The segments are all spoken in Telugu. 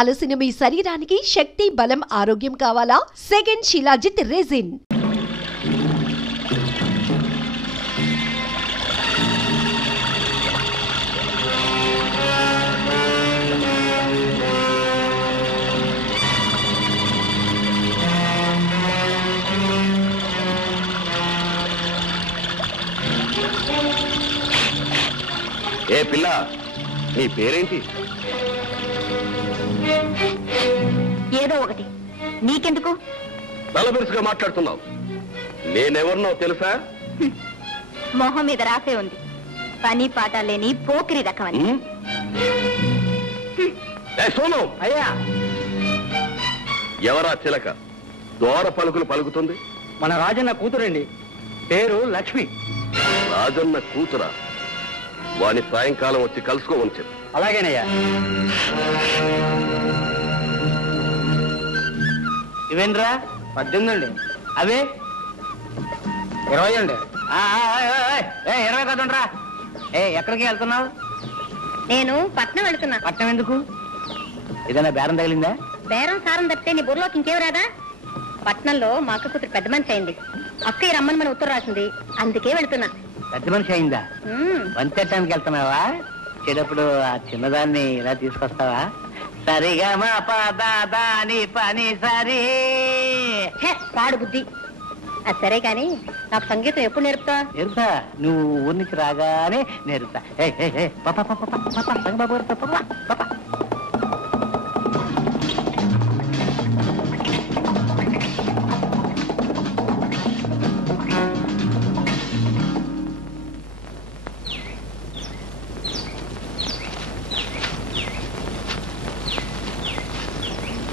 అలసిన మీ శరీరానికి శక్తి, బలం, ఆరోగ్యం కావాలా? Second shilajit resin. ఏ పిల్ల, నీ పేరేంటి? ఏదో ఒకటి, నీకెందుకు? నలబెరుసుగా మాట్లాడుతున్నావు. నేనెవరినో తెలుసా? మొహం మీద రాసే ఉంది, పని పాట లేని పోకిరి రకమని. సోను, అయ్యా, ఎవరా చిలక దోర పలుకులు పలుకుతుంది? మన రాజన్న కూతురండి, పేరు లక్ష్మి. రాజన్న కూతురా? వాని సాయంకాలం వచ్చి కలుసుకోమని చెప్పు. అలాగేనయ్యా. ఇవేంద్రా? 18 అండి. అవే 20 అండి. 20 కదండ్రా. ఎక్కడికి వెళ్తున్నావు? నేను పట్నం వెళుతున్నా. పట్నం ఎందుకు? ఏదైనా బేరం తగిలిందా? బేరం సారం తప్పితే నీ బుర్రలోకి ఇంకేం రాదా? పట్నంలో మా అక్క కూతురు పెద్ద మనిషి అయింది. అక్కయ్య రమ్మని మన ఉత్తరం రాసింది, అందుకే వెళుతున్నా. పెద్ద మనిషి అయిందా? వంచడానికి వెళ్తున్నావా? చెడప్పుడు ఆ చిన్నదాన్ని ఇలా తీసుకొస్తావా? సరిగా మా పదాని పని సరి. పాడు బుద్ధి. అది సరే కాని నాకు సంగీతం ఎప్పుడు నేర్పుతా? నేర్పుతా, నువ్వు ఊరి నుంచి రాగానే నేర్పుతా.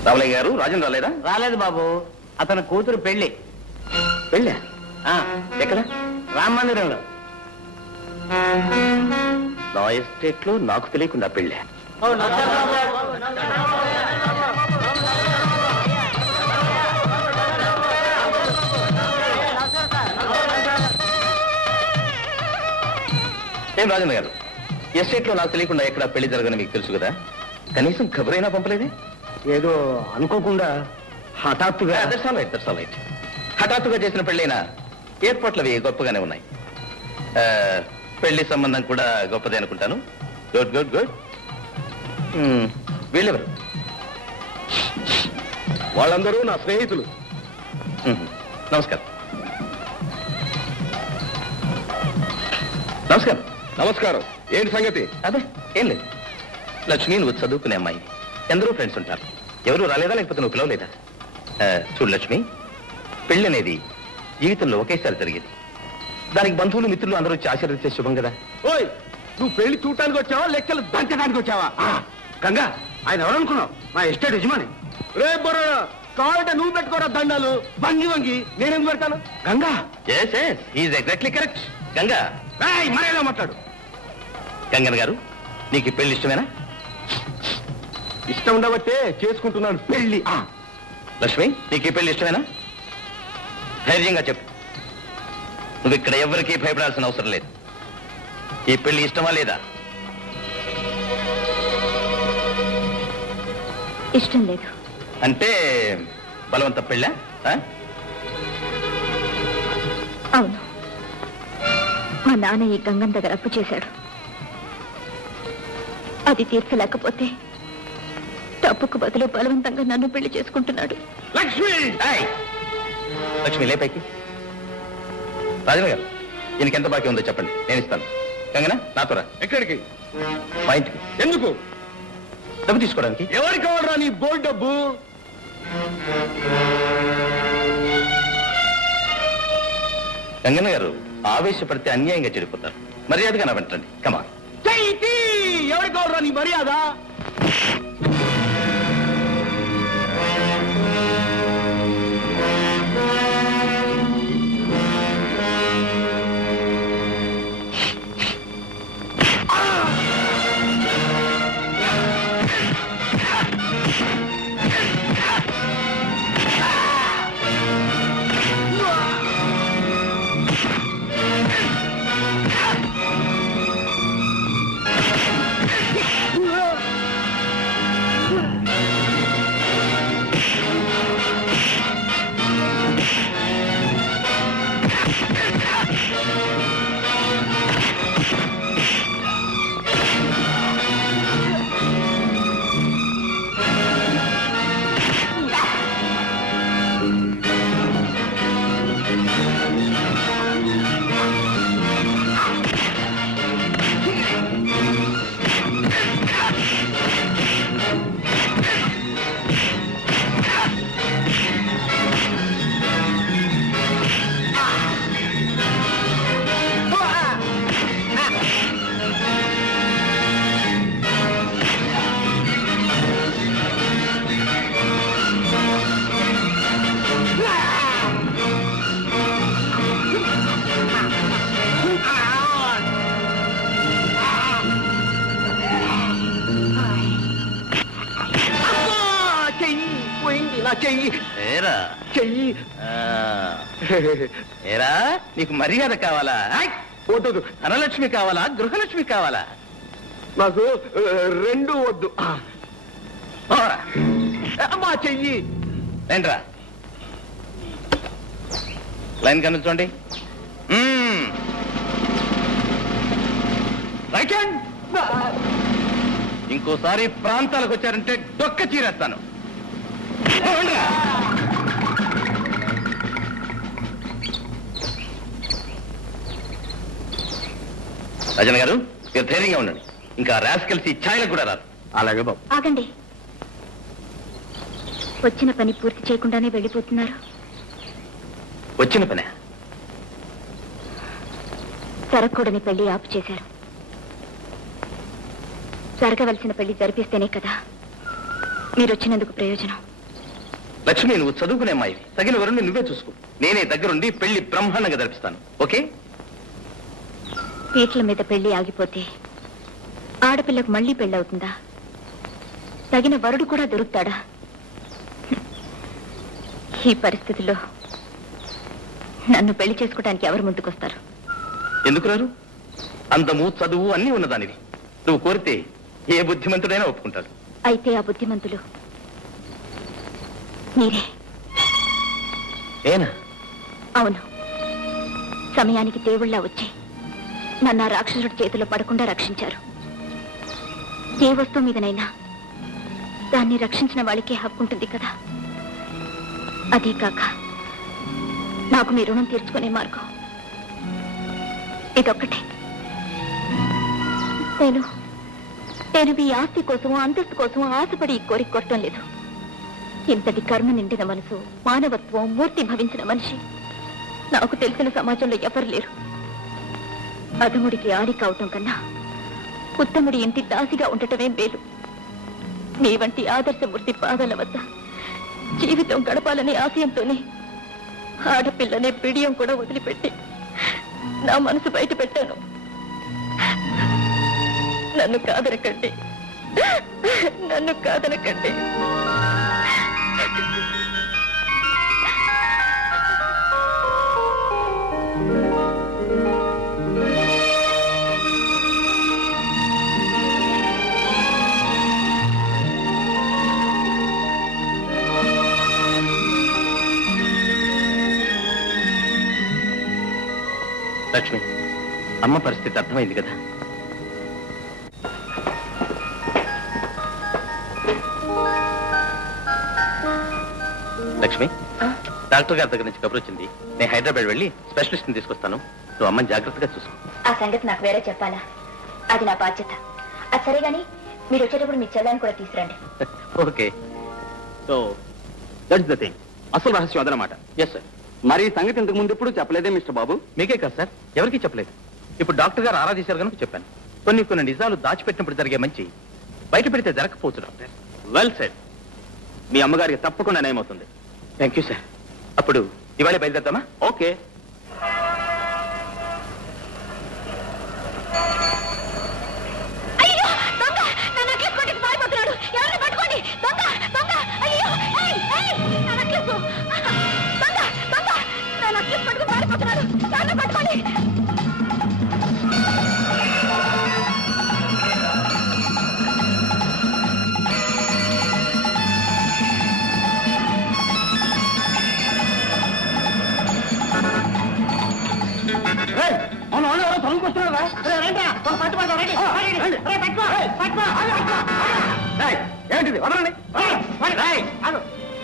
రామలయ్య గారు, రాజన్ రాలేదా? రాలేదు బాబు, అతని కూతురు పెళ్లి. పెళ్ళా? ఎక్కడ? రామ మందిరంలో. నా ఎస్టేట్ లో నాకు తెలియకుండా పెళ్ళా? ఏం రాజన్ గారు, ఎస్టేట్ లో నాకు తెలియకుండా ఎక్కడ పెళ్లి జరగని మీకు తెలుసు కదా, కనీసం ఖబరైనా పంపలేదే? ఏదో అనుకోకుండా హఠాత్తుగా. హఠాత్తుగా చేసిన పెళ్ళైనా ఏర్పాట్లు అవి గొప్పగానే ఉన్నాయి. పెళ్లి సంబంధం కూడా గొప్పదే అనుకుంటాను. Good good good. వీళ్ళెవరు? వాళ్ళందరూ నా స్నేహితులు. నమస్కారం. నమస్కారం. నమస్కారం. ఏంటి సంగతి? అదే ఏం లేదు. లక్ష్మి, నువ్వు చదువుకునే అమ్మాయి, ఎందరో ఫ్రెండ్స్ ఉంటారు. ఎవరు రాలేదా, లేకపోతే నువ్వు పిలవలేదా? చూడు లక్ష్మి, పెళ్లి అనేది జీవితంలో ఒకేసారి జరిగేది. దానికి బంధువులు, మిత్రులు అందరూ వచ్చి ఆశీర్వదించే శుభం కదా. ఓయ్, నువ్వు పెళ్లి చూడటానికి వచ్చావా, లెక్కలు దంచడానికి వచ్చావా? గంగా, ఆయన ఎవరనుకున్నావు? మా ఎస్టేట్ యజమాని. రే బొర్ర, కావాలంటే నువ్వు పెట్టుకోవడం దండాలు. వంగి వంగి నేనేం పెడతాను? గంగా. Exactly correct. గంగా, మరేలా మాట్లాడు. గంగన్ గారు, నీకు ఈ పెళ్లి ఇష్టమేనా? ఇష్టం ఉండబట్టే చేసుకుంటున్నాను పెళ్లి. లక్ష్మి, నీకు ఈ పెళ్లి ఇష్టమేనా? ధైర్యంగా చెప్పు. నువ్వు ఇక్కడ ఎవరికీ భయపడాల్సిన అవసరం లేదు. ఈ పెళ్లి ఇష్టమా లేదా? ఇష్టం లేదు. అంటే బలవంత పెళ్ళా? అవును, మా నాన్న ఈ గంగన్ దగ్గర అప్పు చేశాడు. అది తీర్చలేకపోతే తప్పుకు బదులు బలవంతంగా నన్ను పెళ్లి చేసుకుంటున్నాడు. లక్ష్మి, లక్ష్మి లేపైకి. రాజన్ గారు, ఈయనకి ఎంత బాకీ ఉందో చెప్పండి, నేను ఇస్తాను. గంగనా, నాతో రా. ఎక్కడికి? మా ఇంటికి. ఎందుకు? డబ్బు తీసుకోవడానికి. ఎవరికి కావాలరా నీ బోల్ డబ్బు? గంగన్న గారు, ఆవేశపడితే అన్యాయంగా చెడిపోతారు. మర్యాదగా నా వెంటండి. కమా. ఎవరికి కావాలరా నీ మర్యాద? పోయింది నా చెయ్యి. ఏరా చెయ్యి. ఏరా నీకు మర్యాద కావాలా? వద్దు. ధనలక్ష్మి కావాలా, గృహలక్ష్మి కావాలా? నాకు రెండు వద్దు. మా చెయ్యి. రండ్రా, లైన్ కనుంచోండి. Right hand. ఇంకోసారి ప్రాంతాలకు వచ్చారంటే డొక్క చీరేస్తాను. రజన్ గారు, మీరు ధైర్యంగా ఉండండి. ఇంకా రాస్కల్స్ ఈ ఛాయలకు కూడా రాదు. అలాగే బాబు. ఆగండి. వచ్చిన పని పూర్తి చేయకుండానే వెళ్ళిపోతున్నారు. వచ్చిన పనే? జరగకూడని పెళ్లి ఆపు చేశారు. జరగవలసిన పెళ్లి జరిపిస్తేనే కదా మీరు వచ్చినందుకు ప్రయోజనం. లక్ష్మి, నువ్వు చదువుకునే అమ్మాయి. తగిన వరుణ్ణి నువ్వే చూసుకో. నేనే దగ్గరుండి పెళ్లి బ్రహ్మాండంగా జరిపిస్తాను. ఓకే? పీటల మీద పెళ్లి ఆగిపోతే ఆడపిల్లకు మళ్లీ పెళ్ళవుతుందా? తగిన వరుడు కూడా దొరుకుతాడా? ఈ పరిస్థితుల్లో నన్ను పెళ్లి చేసుకోవడానికి ఎవరు ముందుకొస్తారు? ఎందుకు రారు? అందము, చదువు అన్నీ ఉన్నదానివి. నువ్వు కోరితే ఏ బుద్ధిమంతుడైనా ఒప్పుకుంటాడు. అయితే ఆ బుద్ధిమంతులు మీరే. ఏనా? అవును. సమయానికి దేవుళ్ళ వచ్చి నన్ను ఆ రాక్షసుడి చేతిలో పడకుండా రక్షించారు. ఏ వస్తువు మీదనైనా దాన్ని రక్షించిన వాళ్ళకే హక్కు ఉంటుంది కదా. అదే కాక నాకు మీ రుణం తీర్చుకునే మార్గం ఇదొక్కటే. నేను మీ ఆస్తి కోసం, అంతస్తు కోసం ఆశపడి ఈ కోరిక కొట్టడం లేదు. ఇంతటి కర్మ నిండిన మనసు, మానవత్వం మూర్తి భవించిన మనిషి నాకు తెలిసిన సమాజంలో ఎవరు లేరు. అధముడికి ఆడి కావటం కన్నా ఉత్తముడి ఇంటి దాసిగా ఉండటమే మేలు. మీ వంటి ఆదర్శమూర్తి పాదాల వద్ద జీవితం గడపాలనే ఆశయంతోనే ఆడపిల్లనే బిడియం కూడా వదిలిపెట్టి నా మనసు బయట పెట్టాను. నన్ను కాదనకండి, నన్ను కాదనకండి. లక్ష్మి, అమ్మ పరిస్థితి అర్థమైంది కదా? లక్ష్మి, డాక్టర్ గారి దగ్గర నుంచి కబురు వచ్చింది. నేను హైదరాబాద్ వెళ్ళి స్పెషలిస్ట్ ని తీసుకొస్తాను. నువ్వు అమ్మని జాగ్రత్తగా చూసుకో. ఆ సంగతి నాకు వేరే చెప్పాలా? అది నా బాధ్యత. అది సరే గాని మీరు వచ్చేటప్పుడు మీ చెల్లాన్ని కూడా తీసుకురండి. Okay. So that's the thing. అసలు రహస్యం అదనమాట. Yes sir. మరి సంగతి ఇంతకు ముందు ఎప్పుడు చెప్పలేదే మిస్టర్ బాబు? మీకే కాదు సార్, ఎవరికీ చెప్పలేదు. ఇప్పుడు డాక్టర్ గారు ఆరాధించారు కనుక చెప్పాను. కొన్ని నిజాలు దాచిపెట్టినప్పుడు జరిగే మంచి బయట పెడితే జరగకపోవచ్చు డాక్టర్. Well said. మీ అమ్మగారికి తప్పకుండా నయమవుతుంది. Thank you sir. అప్పుడు ఇవాళ బయలుదేద్దామా? ఓకే. ఏంటిది? వదలండి.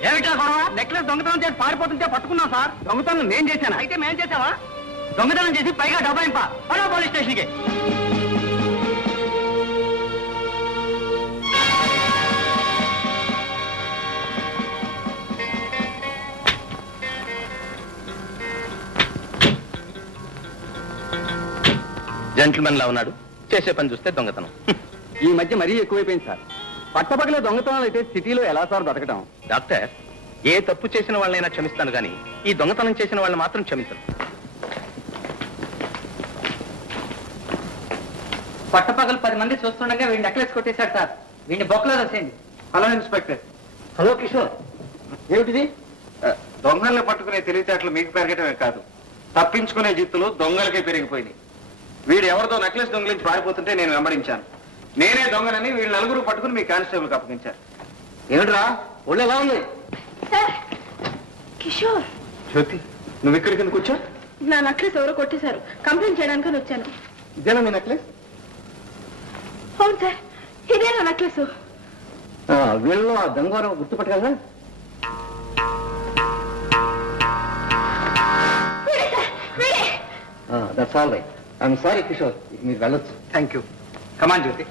ఏమిటా గొడవ? నెక్లెస్ దొంగతనం చేసి పారిపోతుంటే పట్టుకున్నాం సార్. దొంగతనం నేను చేశాను. అయితే మేము చేసావా? దొంగతనం చేసి పైగా డబ్బాయింపా పోలీస్ స్టేషన్కి. జెంటిల్మెన్ లా ఉన్నాడు, చేసే పని చూస్తే దొంగతనం. ఈ మధ్య మరీ ఎక్కువైపోయింది సార్. పట్టపగలే దొంగతనాలు అయితే సిటీలో ఎలా సార్ బతకడం? డాక్టర్, ఏ తప్పు చేసిన వాళ్ళైనా క్షమిస్తాను కానీ ఈ దొంగతనం చేసిన వాళ్ళని మాత్రం క్షమించను. పట్టపగలు 10 మంది చూస్తుండగా వీడిని నెక్లెస్ కొట్టేశాడు సార్. వీడిని బొక్కలో రాసేయండి. Hello inspector. హలో కిషోర్, ఏమిటిది? దొంగల్ని పట్టుకునే తెలివితేటలు మీకు పెరగటమే కాదు, తప్పించుకునే జిత్తులు దొంగలకే పెరిగిపోయినాయి. వీడు ఎవరితో నెక్లెస్ దొంగలించి పారిపోతుంటే నేను వెంబడించాను. నేనే దొంగనని వీళ్ళు నలుగురు పట్టుకుని మీ కానిస్టేబుల్కి అప్పగించారు. ఏమిట్రా ఒళ్ళు ఎలా ఉంది? కిషోర్, జ్యోతి, నువ్వు ఇక్కడికి కింద కూర్చో. నా నెక్లెస్ ఎవరో కొట్టేశారు, కంప్లైంట్ చేయడానికి వచ్చాను. ఇదేనా మీ నెక్లెస్? అవును సార్, ఇదే నా నెక్లెస్. వీళ్ళు ఆ దొంగవారం గుర్తుపట్టగలరా? That's all right. I'm sorry Kishore, మీరు వెళ్ళొచ్చు. Thank you. కమాన్ జ్యోతి.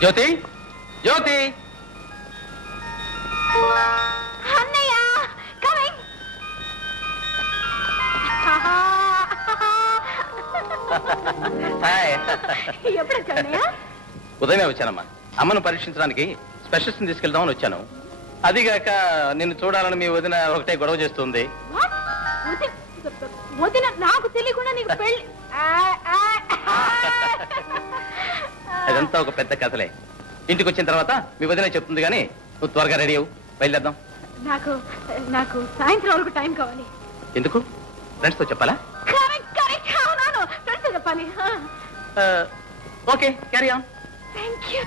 జ్యోతి, జ్యోతి, అన్నయ్య కమింగ్. ఎప్పుడు వచ్చావన్నయ్య? ఉదయమే వచ్చానమ్మా. అమ్మను పరీక్షించడానికి స్పెషలిస్ట్ తీసుకెళ్దామని వచ్చాను. అదిగాక నిన్ను చూడాలని మీ వదిన ఒకటే గొడవ చేస్తుంది. వదిన నాకు తెలియకుండా నీకు పెళ్లి? అదంతా ఒక పెద్ద కథలే. ఇంటికి వచ్చిన తర్వాత మీ వదిన చెప్తుంది, కానీ నువ్వు త్వరగా రెడీ అవ్వు, బయలుదేద్దాం. నాకు నాకు సాయంత్రం వరకు టైం కావాలి. ఎందుకు? ఫ్రెండ్స్తో చెప్పాలా? కరెక్ట్ కరెక్ట్, అవునాను, ఫ్రెండ్స్ చెప్పాలి. Okay, carry on. Thank you.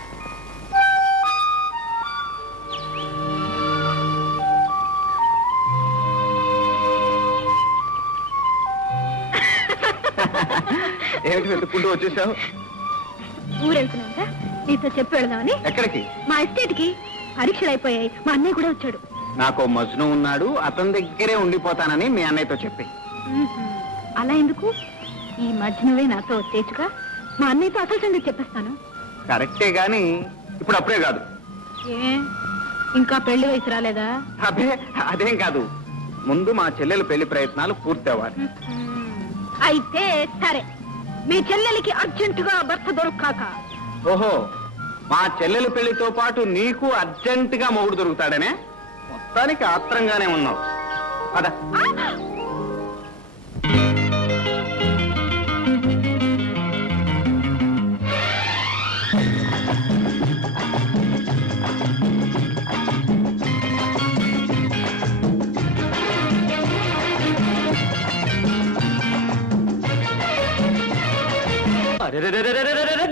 ఏమిటి వెతుక్కుంటూ వచ్చేసావు? ఊరెళ్తున్నాంట, నీతో చెప్పి వెళదామని. ఎక్కడికి? మా ఎస్టేట్ కి పరీక్షలు అయిపోయాయి, మా అన్నయ్య కూడా వచ్చాడు. నాకు మజ్ను ఉన్నాడు, అతని దగ్గరే ఉండిపోతానని మీ అన్నయ్యతో చెప్పి. అలా ఎందుకు? ఈ మధ్య నువ్వే నాతో వచ్చేచ్చుగా, మా అన్నయ్యతో అసలు సంగతి చెప్పేస్తాను. కరెక్టే గాని ఇప్పుడు అప్పుడే కాదు. ఏ ఇంకా పెళ్లి వయసు రాలేదా? అదే అదేం కాదు, ముందు మా చెల్లెలు పెళ్లి ప్రయత్నాలు పూర్తి అవ్వాలి. అయితే సరే, మీ చెల్లెలికి అర్జెంటుగా భర్త దొరకాక. ఓహో, మా చెల్లెలు పెళ్లితో పాటు నీకు అర్జెంటుగా మొగుడు దొరుకుతాడనే? మొత్తానికి ఆత్రంగానే ఉన్నావు. పద.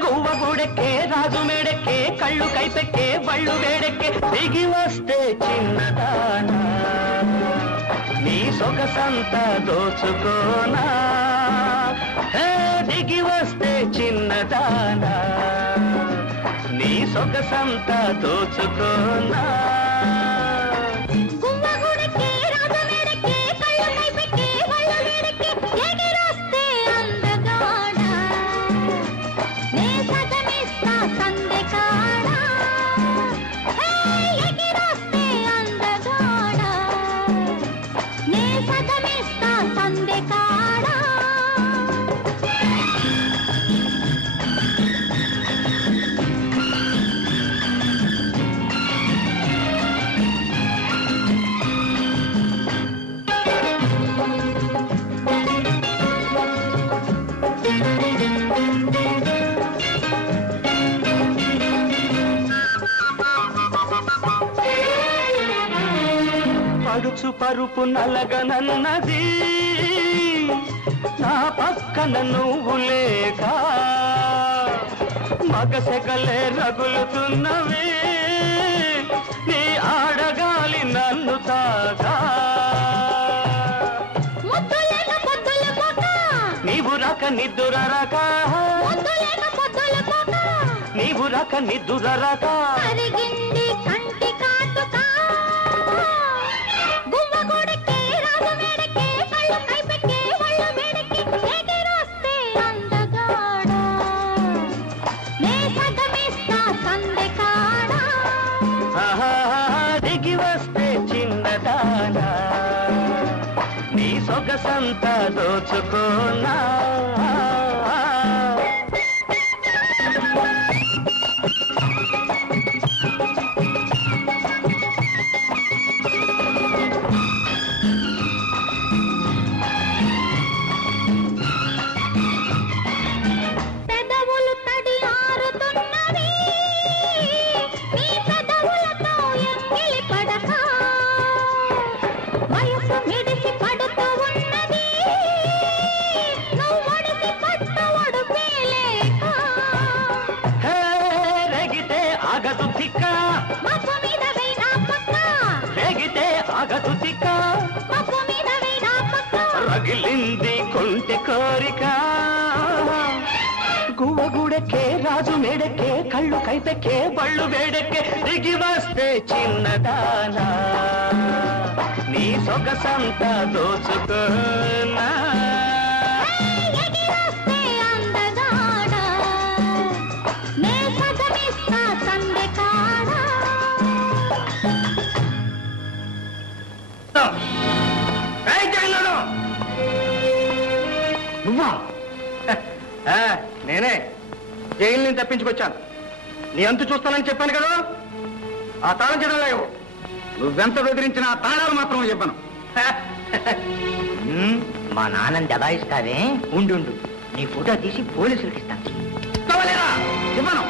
గువ్వ గూడెక్కే, రాజు మేడెక్కే, కళ్ళు కైపెక్కే, బళ్ళు వేడెక్కే, దిగి వస్తే చిన్నదానా నీ సొగసంతా దోచుకోనా. దిగి వస్తే చిన్నదానా నీ సొగసంతా దోచుకోనా. పడుచు పరుపు నలగనన్నది, నా పక్కన నువ్వు లేక మగసెగలే రగులుతున్నవి, నీ ఆడగాలి నన్ను తాగా. నీవు రాక నిద్దురరక, నీవు రాక నిద్దురరక, దిగి వస్తే చిన్నదానా నీ సొగసంతా దోచుకోనా. పడక రేగితే ఆగదు తిక్క రగిలింది కొంటె కోరిక గువ్వగూడెక్కే రాజు మేడెక్కే కళ్ళు కైపెక్కే బళ్ళు వేడెక్కే దిగి వస్తే చిన్నదానా నీ సొగసంతా దోచుకోనా నువ్వా? నేనే జైలు నుంచి తప్పించుకొచ్చాను. నీ అంతు చూస్తానని చెప్పాను కదా. ఆ తాళం చేయడం లేవు. నువ్వెంత బెదిరించినా ఆ తాళాలు మాత్రం చెప్పను. మా నాన్నని దబాయిస్తావే ఉండు నీ ఫోటో తీసి పోలీసులకి ఇస్తాను. చెప్పను.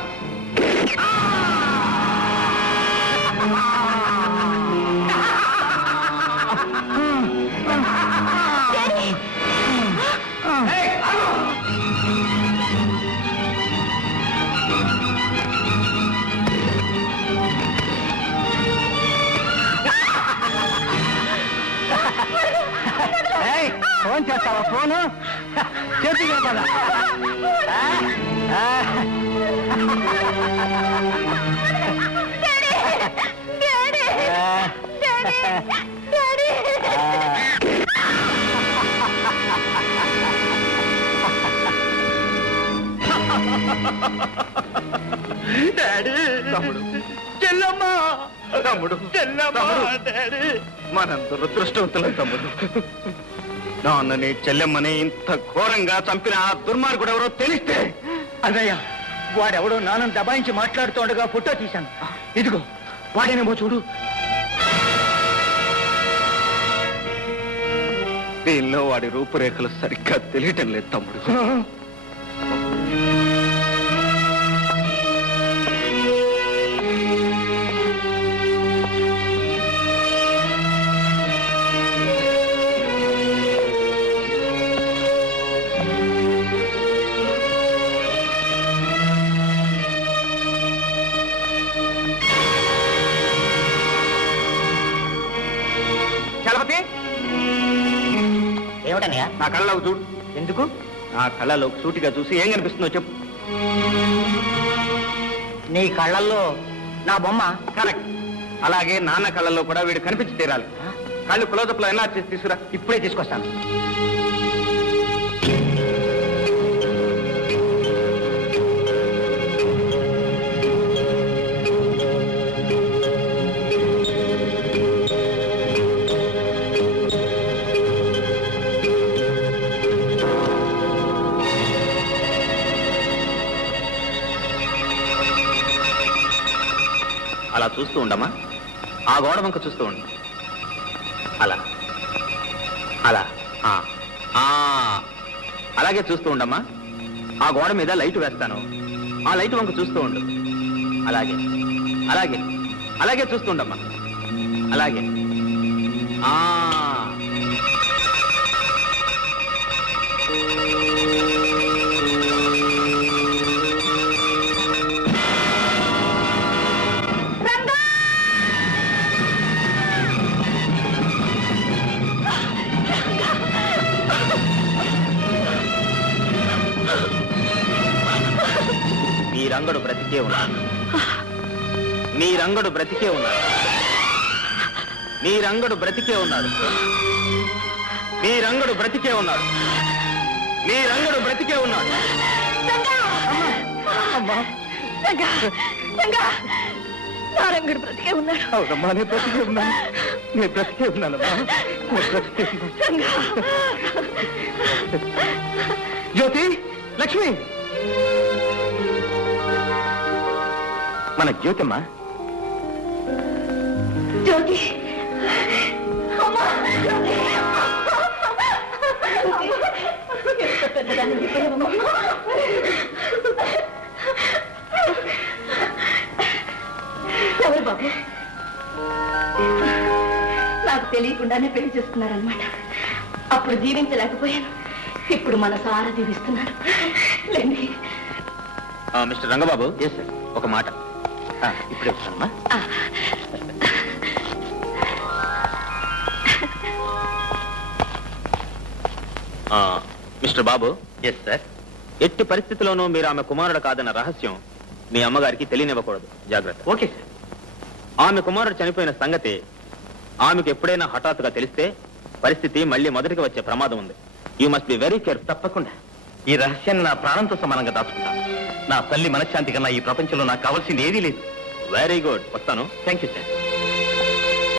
ఫోన్ చేస్తావా? ఫోను చేతికి పదా. డాడీ తమ్ముడు చెల్లమ్మ తమ్ముడు డాడీ మనంత దురదృష్టవంతులం తమ్ముడు. నాన్నని చెల్లెమ్మని ఇంత ఘోరంగా చంపిన ఆ దుర్మార్గుడు ఎవరో తెలిస్తే. అన్నయ్య వాడెవడో నాన్నని దబాయించి మాట్లాడుతుండగా ఫోటో తీశాను. ఇదిగో వాడేనేమో చూడు. దీనిలో వాడి రూపురేఖలు సరిగ్గా తెలియటం లేదు తమ్ముడు. చలపతి ఏమిటన్నయ్య? నా కళ్ళలోకి చూడు. ఎందుకు? నా కళ్ళలోకి సూటిగా చూసి ఏం కనిపిస్తుందో చెప్పు. నీ కళ్ళల్లో నా బొమ్మ. కరెక్ట్. అలాగే నాన్న కళ్ళల్లో కూడా వీడు కనిపించి తీరాలి. కళ్ళు క్లోజప్లో ఎలా చేసి తీసుకురా. ఇప్పుడే తీసుకొస్తాను. అలా చూస్తూ ఉండమ్మా. ఆ గోడ వంక చూస్తూ ఉండు. అలా అలా అలాగే చూస్తూ ఉండమ్మా. ఆ గోడ మీద లైట్ వేస్తాను. ఆ లైట్ వంక చూస్తూ ఉండు. అలాగే అలాగే అలాగే చూస్తూ ఉండమ్మా. అలాగే మీ రంగడు బ్రతికే ఉన్నాడు. మీ రంగడు బ్రతికే ఉన్నాడు. మీ రంగడు బ్రతికే ఉన్నాడు. మీ రంగడు బ్రతికే ఉన్నాడు. మీ రంగడు బ్రతికే ఉన్నాడు. రంగడు బ్రతికే ఉన్నాడు. అవునమ్మా, నేను బ్రతికే ఉన్నాను. నేను బ్రతికే ఉన్నానమ్మా. జ్యోతి, లక్ష్మి, మన జ్యోతమ్మా. జ్యోతి అమ్మా, జ్యోతి. ఎవరు బాబు? నాకు తెలియకుండానే పెళ్లి చేసుకున్నారనమాట. అప్పుడు జీవించలేకపోయాను. ఇప్పుడు మన సారా జీవిస్తున్నాను. మిస్టర్ రంగబాబు, ఒక మాట. ఇప్పుడే వస్తానమ్మా. మిస్టర్ బాబు. Yes sir. ఎట్టి పరిస్థితిలోనూ మీరు ఆమె కుమారుడు కాదన్న రహస్యం మీ అమ్మగారికి తెలియనివ్వకూడదు. జాగ్రత్త. Okay sir. ఆమె కుమారుడు చనిపోయిన సంగతి ఆమెకు ఎప్పుడైనా హఠాత్తుగా తెలిస్తే పరిస్థితి మళ్ళీ మొదటికి వచ్చే ప్రమాదం ఉంది. You must be very careful. తప్పకుండా ఈ రహస్యాన్ని నా ప్రాణంతో సమానంగా దాచుకుంటాను. నా తల్లి మనశ్శాంతి కన్నా ఈ ప్రపంచంలో నాకు కావాల్సింది ఏదీ లేదు. Very good. వస్తాను. Thank you sir.